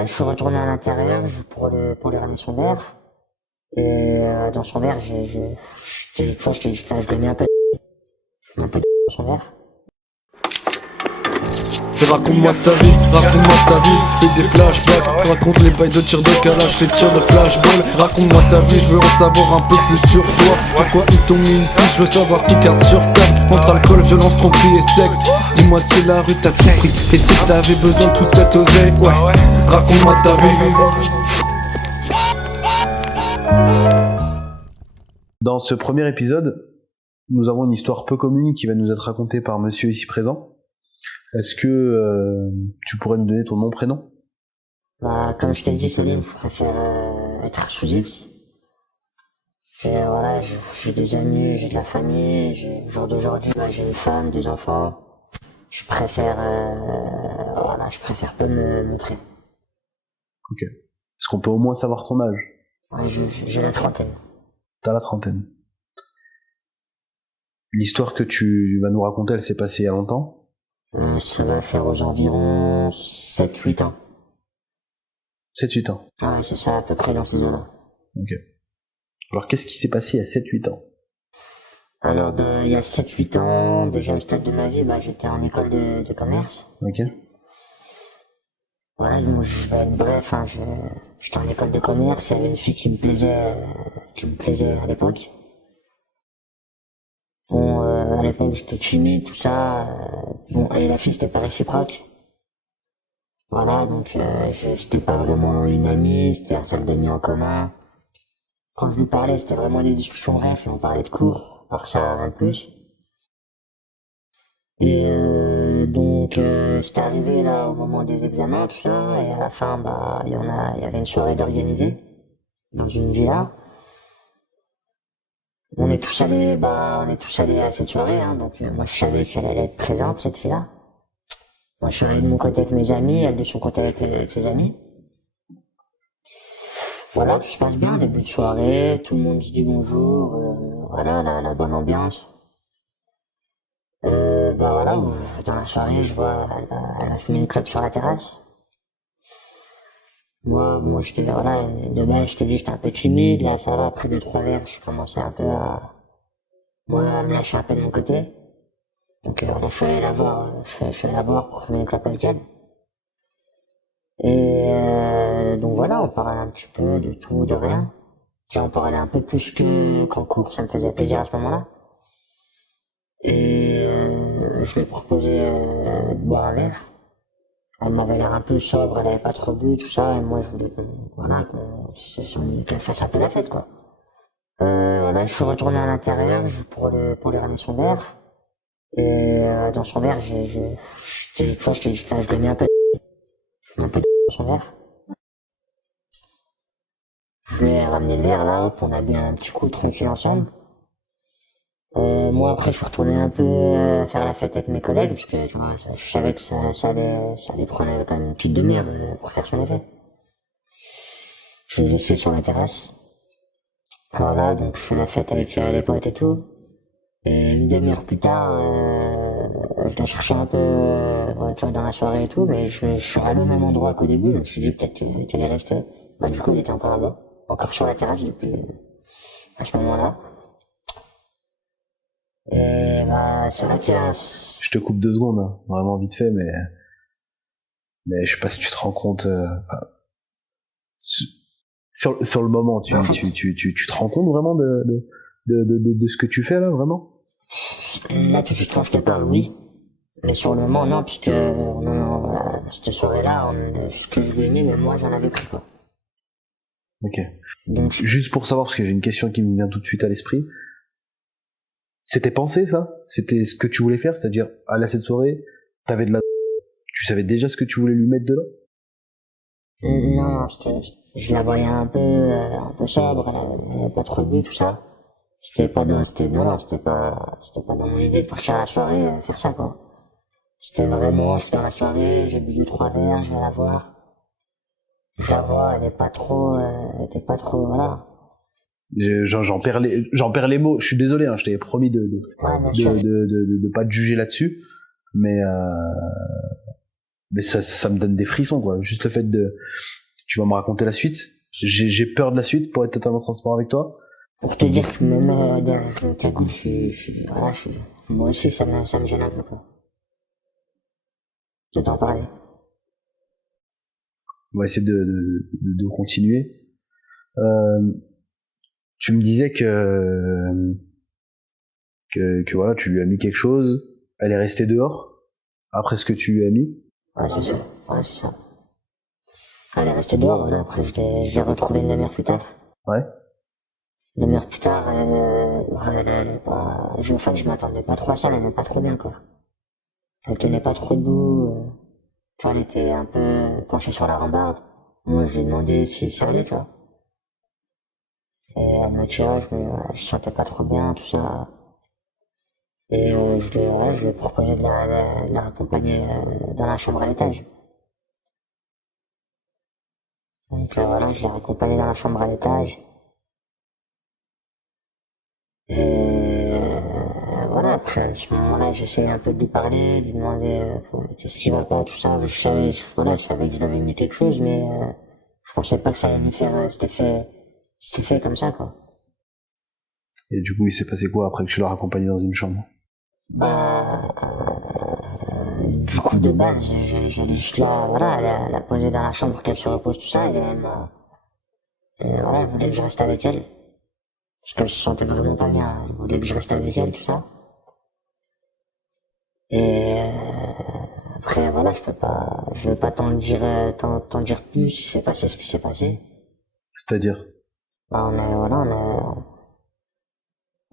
Voilà, je suis retourné à l'intérieur pour lui ramener son verre. Et dans son verre, tu vois, je lui ai mis un peu dans son verre. Raconte-moi ta vie, fais des flashbacks. Raconte les bails de tir de calage, les tirs de flashball. Raconte-moi ta vie, je veux en savoir un peu plus sur toi. Pourquoi ils t'ont mis une puce, je veux savoir qui garde sur table. Entre alcool, violence, tromperie et sexe. Dis-moi si la rue t'a tout pris et si t'avais besoin de toute cette oseille. Ouais, raconte-moi ta vie. Dans ce premier épisode, nous avons une histoire peu commune qui va nous être racontée par monsieur ici présent. Est-ce que tu pourrais nous donner ton nom, prénom ? Bah, comme je t'ai dit, Salim, je préfère être sous X. Et voilà, j'ai des amis, j'ai de la famille, au jour d'aujourd'hui, j'ai une femme, des enfants. Je préfère peu me montrer. Ok. Est-ce qu'on peut au moins savoir ton âge ? Ouais, j'ai la trentaine. T'as la trentaine. L'histoire que tu vas nous raconter, elle s'est passée il y a longtemps ? Ça va faire aux environs 7-8 ans. 7-8 ans. Ouais, c'est ça, à peu près dans ces eaux-là. Ok. Alors, qu'est-ce qui s'est passé il y a 7-8 ans ? Alors, il y a 7-8 ans, déjà au stade de ma vie, j'étais en école de commerce. Ok. Voilà, donc je vais être bref, j'étais en école de commerce, il y avait une fille qui me plaisait à l'époque. Bon, à l'époque, j'étais timide, tout ça. Et la fille, c'était pas réciproque. Voilà, donc c'était pas vraiment une amie, c'était un cercle d'amis en commun. Quand je lui parlais, c'était vraiment des discussions bref, et on parlait de cours, par ça, rien de plus. Et donc, c'était arrivé là au moment des examens, tout ça, et à la fin, il y avait une soirée d'organiser dans une villa. On est tous allés à cette soirée, donc moi je savais qu'elle allait être présente, cette fille-là. Moi je suis allé de mon côté avec mes amis, elle de son côté avec ses amis. Voilà, tout se passe bien, début de soirée, tout le monde se dit bonjour, voilà, la bonne ambiance. Voilà, dans la soirée, je vois, elle a fumé une clope sur la terrasse. Moi, de base, je t'ai dit, j'étais un peu timide, là, ça va, après 2-3 verres, je commençais un peu à me lâcher un peu de mon côté. Donc, je suis allé la voir pour fumer une clope avec elle. Et, donc voilà, on parlait un petit peu de tout, de rien. On parlait un peu plus qu'en cours, ça me faisait plaisir à ce moment-là. Et, je lui ai proposé, de boire un verre. Elle m'avait l'air un peu sobre, elle avait pas trop bu, tout ça, et moi je voulais qu'elle fasse un peu la fête, quoi. Voilà, je suis retourné à l'intérieur pour lui ramener son verre. Et dans son verre, je lui ai mis un peu dans son verre. Je lui ai ramené le verre là, hop, on a bu un petit coup tranquille ensemble. Moi après je suis retourné un peu faire la fête avec mes collègues parce que tu vois, je savais que ça allait prendre quand même une petite demi-heure pour faire son effet. Je l'ai laissé sur la terrasse. Voilà, donc je fais la fête avec les potes et tout. Et une demi-heure plus tard, je l'ai cherché un peu tu vois, dans la soirée et tout, mais je suis allé au même endroit qu'au début, je me suis dit peut-être qu'elle est restée. Du coup il était encore là-bas, encore sur la terrasse depuis à ce moment-là. Et c'est vrai qu'il y a... Je te coupe 2 secondes, hein, vraiment vite fait, mais je sais pas si tu te rends compte. Sur le moment, tu te rends compte vraiment de ce que tu fais là, vraiment ? Là tout de suite quand je te parle, oui. Mais sur le moment, non, puisque cette soirée-là, ce que je lui ai mis, même moi j'en avais pris, quoi. Ok. Donc, juste pour savoir, parce que j'ai une question qui me vient tout de suite à l'esprit. C'était pensé, ça ? C'était ce que tu voulais faire ? C'est-à-dire, aller à cette soirée, t'avais de la... Tu savais déjà ce que tu voulais lui mettre dedans ? Non, je la voyais un peu sobre, elle avait pas trop bu, tout ça. C'était pas dans mon idée de partir à la soirée, faire ça, quoi. C'était vraiment, je suis dans la soirée, j'ai bu 2-3 verres, je vais la voir. Je la vois, elle était pas trop, voilà. J'en perds les mots. Je suis désolé, hein, je t'avais promis de pas te juger là-dessus, mais Mais ça me donne des frissons, quoi. Juste le fait de, tu vas me raconter la suite. J'ai peur de la suite, pour être totalement transparent avec toi. Pour te dire que même derrière ta goule, voilà, moi aussi ça me gêne un peu, quoi. Je vais t'en parler. On va essayer de continuer. Tu me disais que voilà, tu lui as mis quelque chose, elle est restée dehors, après ce que tu lui as mis. Ouais, c'est ça. Ouais, c'est ça. Elle est restée dehors, voilà. Après, je l'ai retrouvée une demi-heure plus tard. Ouais. Une demi-heure plus tard, je m'attendais pas trop à ça, elle allait pas trop bien, quoi. Elle tenait pas trop debout, tu vois, elle était un peu penchée sur la rambarde. Moi, je lui ai demandé si ça allait, tu vois. Et elle me dit, je sentais pas trop bien, tout ça. Et je lui ai proposé de la raccompagner dans la chambre à l'étage. Donc voilà, je l'ai raccompagnée dans la chambre à l'étage. Et voilà, après, à ce moment-là, j'essayais un peu de lui parler, de lui demander qu'est-ce qui va pas, tout ça. Je savais que je l'avais mis quelque chose, mais je pensais pas que ça allait lui faire cet effet comme ça, quoi. Et du coup, il s'est passé quoi après que tu l'as raccompagné dans une chambre? Bah, du coup, de base, j'ai juste la posée dans la chambre pour qu'elle se repose, tout ça, et voilà, elle voulait que je reste avec elle. Parce qu'elle se sentait vraiment pas bien, elle voulait que je reste avec elle, tout ça. Et après, voilà, je veux pas t'en dire plus, si c'est passé ce qui s'est passé. C'est-à-dire? Bah,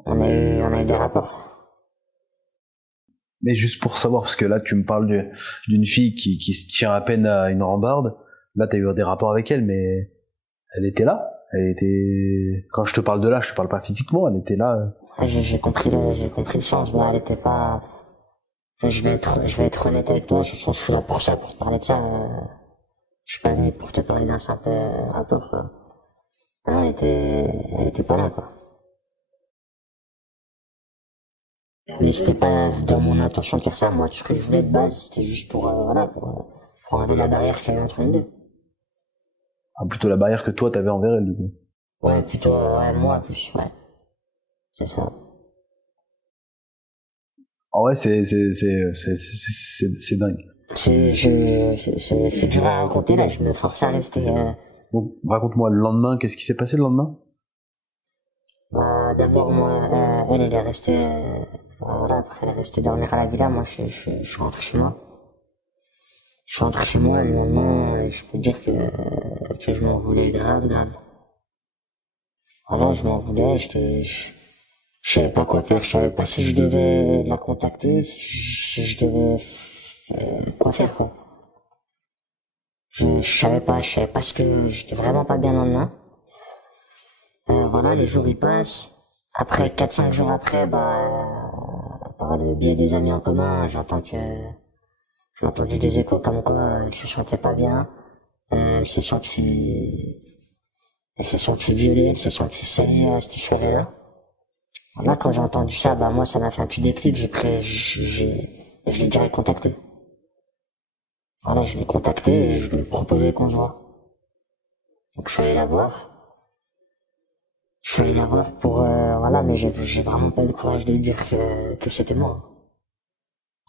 on a eu des rapports. Mais juste pour savoir, parce que là, tu me parles d'une fille qui se tient à peine à une rambarde. Là, t'as eu des rapports avec elle, mais elle était là. Elle était, quand je te parle de là, je te parle pas physiquement, elle était là. J'ai compris le sens, mais elle était pas, je vais être honnête avec toi, je suis là pour ça, pour te parler de ça, je suis pas venu pour te parler d'un simple rapport, quoi. Non, elle était pas là, quoi. Mais c'était pas dans mon intention de faire ça, moi, ce que je voulais de base, c'était juste pour enlever la barrière qu'il y avait entre nous deux. Ah, plutôt la barrière que toi t'avais envers elle, du coup. Ouais, plutôt, moi, plus, ouais. C'est ça. En vrai, c'est dingue. C'est dur à raconter, là, je me force à rester, Bon, raconte-moi le lendemain, qu'est-ce qui s'est passé le lendemain? bah, d'abord, moi, elle est restée, voilà, après, elle est restée dormir à la villa, moi, je suis rentré chez moi. Je suis rentré chez moi, et maintenant, je peux dire que je m'en voulais grave. Alors, je m'en voulais, je savais pas quoi faire, je savais pas si je devais la contacter, si je devais, quoi faire, quoi. Je savais pas ce que, j'étais vraiment pas bien le lendemain. Voilà, les jours ils passent. Après, 4-5 jours après, par le biais des amis en commun, j'ai entendu des échos comme quoi elle se sentait pas bien. Elle s'est sentie violée, elle s'est sentie salie à cette soirée-là. Là, quand j'ai entendu ça, moi, ça m'a fait un petit déclic, je l'ai direct contacté. Voilà, je l'ai contacté et je lui ai proposé qu'on se voit. Donc, je suis allé la voir. Pour, voilà, mais j'ai vraiment pas eu le courage de lui dire que c'était moi.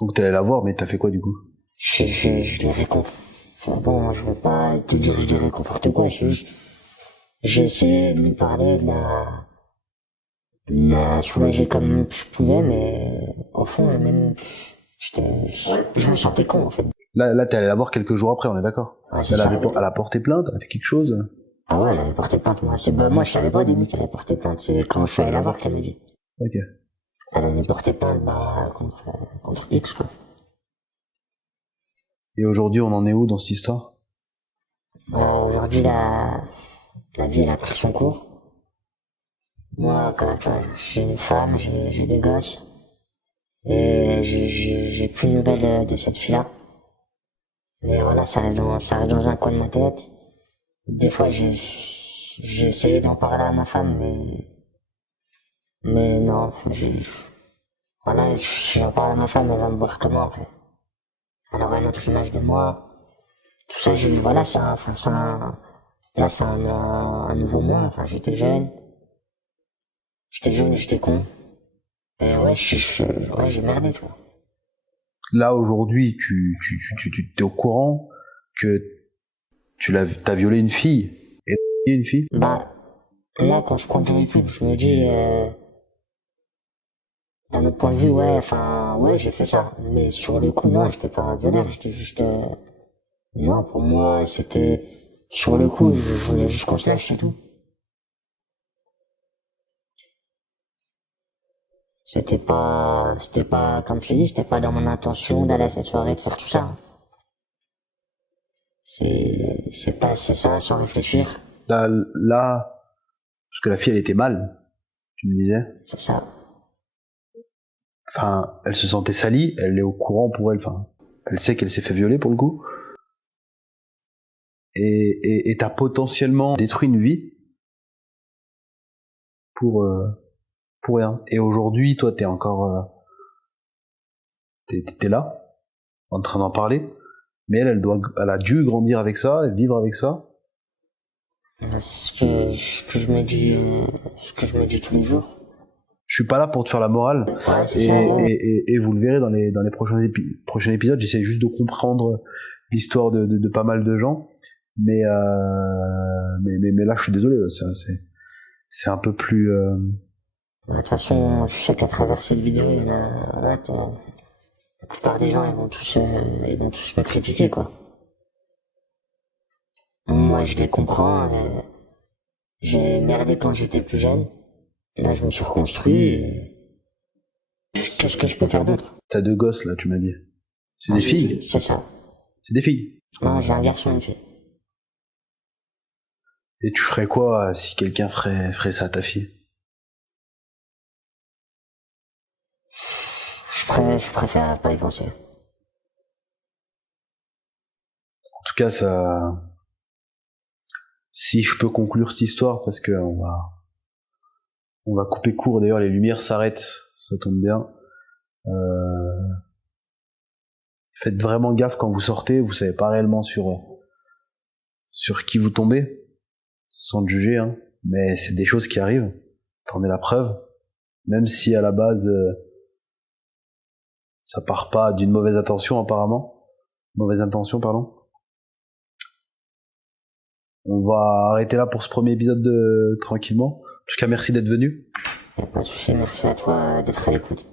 Donc t'es allé la voir, mais t'as fait quoi, du coup? Je l'ai réconforté. Bon, je veux pas te dire que je l'ai réconforté quoi, c'est juste, j'ai essayé de lui parler, de la soulager comme je pouvais, mais au fond, je me sentais con, en fait. Là, t'es allé la voir quelques jours après, on est d'accord? Ouais, c'est ça. Elle a porté plainte, elle a fait quelque chose? Ah ouais, elle avait porté plainte, moi. Moi, je savais pas au début qu'elle avait porté plainte. C'est quand je suis allé la voir qu'elle me dit. Ok. Elle avait porté plainte, contre X, quoi. Et aujourd'hui, on en est où dans cette histoire? Aujourd'hui, la vie, elle a pris son cours. Moi, tu vois, j'ai une femme, j'ai des gosses. Et j'ai plus de nouvelles de cette fille-là. Mais voilà, ça reste dans un coin de ma tête. Des fois, j'ai essayé d'en parler à ma femme, mais non, voilà, si j'en parle à ma femme, elle va me voir comment, en fait. elle aurait une autre image de moi. Tout ça, voilà, là, c'est un nouveau moi. Enfin, j'étais jeune, j'étais con. Et ouais, ouais, j'ai merdé, tu vois. Là, aujourd'hui, tu t'es au courant que t'as violé une fille. Et une fille? Bah, là, quand je prends du recul, je me dis, d'un autre point de vue, ouais, j'ai fait ça. Mais sur le coup, non, j'étais pas un violeur, j'étais juste, non, pour moi, c'était, sur le coup, je voulais juste qu'on se lâche, c'est tout. C'était pas, comme je t'ai dit, c'était pas dans mon intention d'aller à cette soirée, de faire tout ça. C'est ça, sans réfléchir. Là, parce que la fille, elle était mal, tu me disais. C'est ça. Enfin, elle se sentait salie, elle est au courant pour elle, enfin, elle sait qu'elle s'est fait violer pour le coup. Et t'as potentiellement détruit une vie pour rien. Et aujourd'hui, toi, t'es encore, t'es là, en train d'en parler. Mais elle a dû grandir avec ça, et vivre avec ça. C'est ce que je me dis tous les jours. Je suis pas là pour te faire la morale. Ouais, c'est ça, ouais. Et vous le verrez dans les prochains épisodes. J'essaie juste de comprendre l'histoire de pas mal de gens. Mais là, je suis désolé. C'est un peu plus. De toute façon, je sais qu'à travers cette vidéo, il y en a, la plupart des gens, ils vont tous me critiquer, quoi. Moi, je les comprends. J'ai merdé quand j'étais plus jeune. Là, je me suis reconstruit. Et qu'est-ce que je peux faire d'autre? T'as 2 gosses là, tu m'as dit. C'est des filles. C'est ça. C'est des filles. Non, j'ai un garçon et une fille. Et tu ferais quoi si quelqu'un ferait ça à ta fille? Je préfère pas y penser. En tout cas, ça. Si je peux conclure cette histoire, parce que on va couper court. D'ailleurs, les lumières s'arrêtent. Ça tombe bien. Faites vraiment gaffe quand vous sortez. Vous savez pas réellement sur qui vous tombez, sans te juger, hein. Mais c'est des choses qui arrivent. T'en es la preuve. Même si à la base, ça part pas d'une mauvaise intention apparemment. Mauvaise intention, pardon. On va arrêter là pour ce premier épisode tranquillement. En tout cas, merci d'être venu. Pas de soucis, merci à toi d'être à l'écoute.